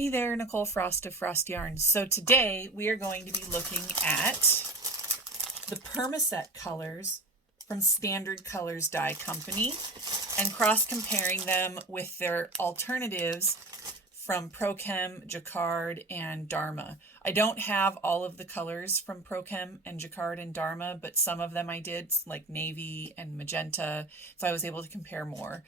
Hey there, Nicole Frost of Frost Yarns. So today we are going to be looking at the Permaset colors from Standard Colors Dye Company and cross-comparing them with their alternatives from Pro-chem, Jacquard, and Dharma. I don't have all of the colors from Pro-chem and Jacquard and Dharma, but some of them I did, like navy and magenta, so I was able to compare more.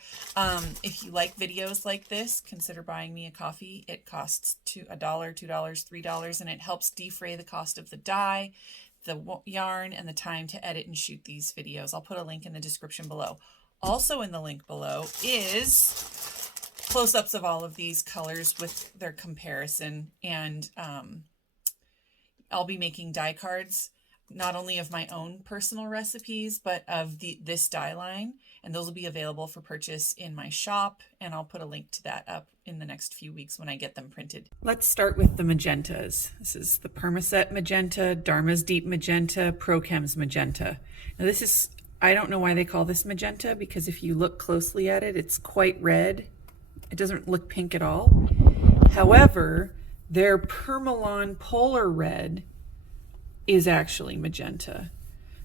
If you like videos like this, consider buying me a coffee. It costs $1, $2, $3, and it helps defray the cost of the dye, the yarn, and the time to edit and shoot these videos. I'll put a link in the description below. Also in the link below is close-ups of all of these colors with their comparison, and I'll be making die cards not only of my own personal recipes but of this dye line, and those will be available for purchase in my shop, and I'll put a link to that up in the next few weeks when I get them printed. Let's start with the magentas. This is the Permaset magenta, Dharma's deep magenta, Pro-chem's magenta. Now this is, I don't know why they call this magenta, because if you look closely at it, it's quite red. It doesn't look pink at all. However, their Permalon Polar Red is actually magenta.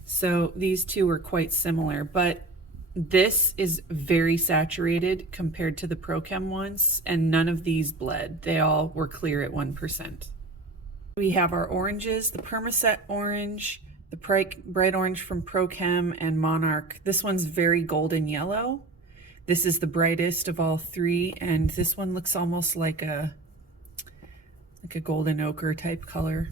So these two are quite similar, but this is very saturated compared to the Pro-chem ones, and none of these bled. They all were clear at 1%. We have our oranges, the Permaset orange, the bright orange from Pro-chem, and Monarch. This one's very golden yellow. This is the brightest of all three, and this one looks almost like a golden ochre type color.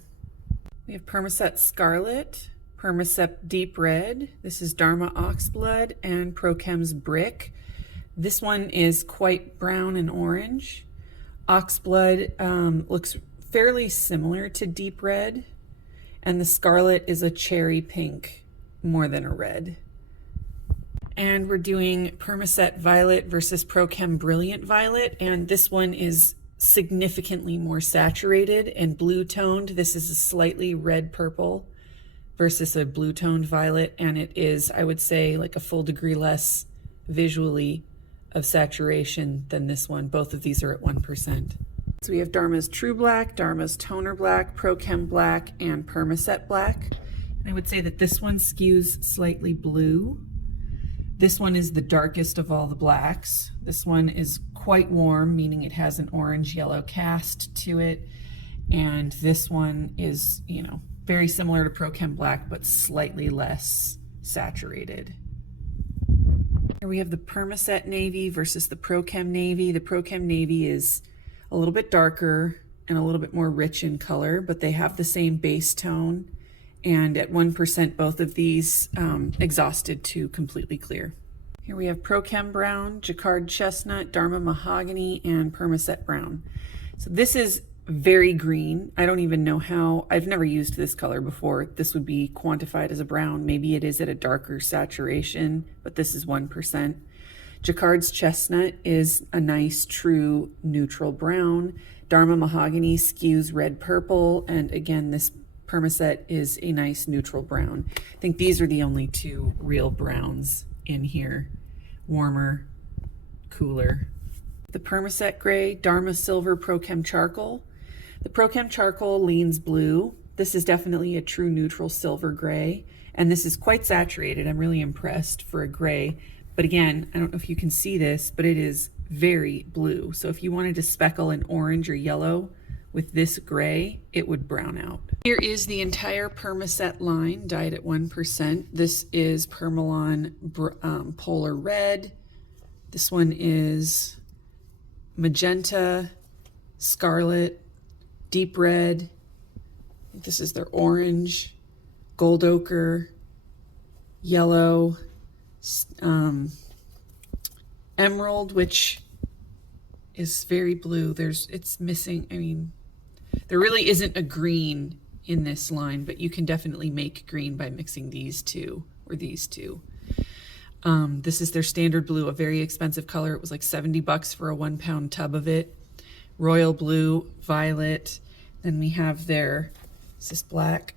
We have Permaset Scarlet, Permaset Deep Red. This is Dharma Oxblood and Pro-chem's Brick. This one is quite brown and orange. Oxblood looks fairly similar to Deep Red, and the Scarlet is a cherry pink more than a red. And we're doing Permaset Violet versus Pro-chem Brilliant Violet, and this one is significantly more saturated and blue toned. This is a slightly red purple versus a blue toned violet, and it is, I would say, like a full degree less visually of saturation than this one. Both of these are at 1%. So we have Dharma's True Black, Dharma's Toner Black, Pro-chem Black, and Permaset Black. And I would say that this one skews slightly blue. This one is the darkest of all the blacks. This one is quite warm, meaning it has an orange-yellow cast to it. And this one is, you know, very similar to Pro-chem Black, but slightly less saturated. Here we have the Permaset Navy versus the Pro-chem Navy. The Pro-chem Navy is a little bit darker and a little bit more rich in color, but they have the same base tone. And at 1%, both of these exhausted to completely clear. Here we have Pro-chem Brown, Jacquard Chestnut, Dharma Mahogany, and Permaset Brown. So this is very green. I don't even know how, I've never used this color before. This would be quantified as a brown. Maybe it is at a darker saturation, but this is 1%. Jacquard's Chestnut is a nice, true, neutral brown. Dharma Mahogany skews red-purple, and again, this Permaset is a nice neutral brown. I think these are the only two real browns in here. Warmer, cooler. The Permaset Gray, Dharma Silver, Pro-chem Charcoal. The Pro-chem Charcoal leans blue. This is definitely a true neutral silver gray, and this is quite saturated. I'm really impressed for a gray. But again, I don't know if you can see this, but it is very blue. So if you wanted to speckle an orange or yellow with this gray, it would brown out. Here is the entire Permaset line dyed at 1%. This is Permalon Polar Red. This one is Magenta, Scarlet, Deep Red. This is their orange, gold ochre, yellow, emerald, which is very blue. It's missing, I mean, there really isn't a green in this line, but you can definitely make green by mixing these two or these two. This is their standard blue, a very expensive color. It was like 70 bucks for a 1-pound tub of it. Royal blue, violet. Then we have their, is this black?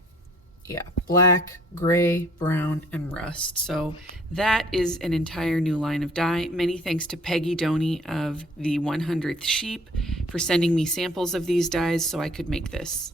Yeah, black, gray, brown, and rust. So that is an entire new line of dye. Many thanks to Peggy Doney of the 100th Sheep for sending me samples of these dyes so I could make this.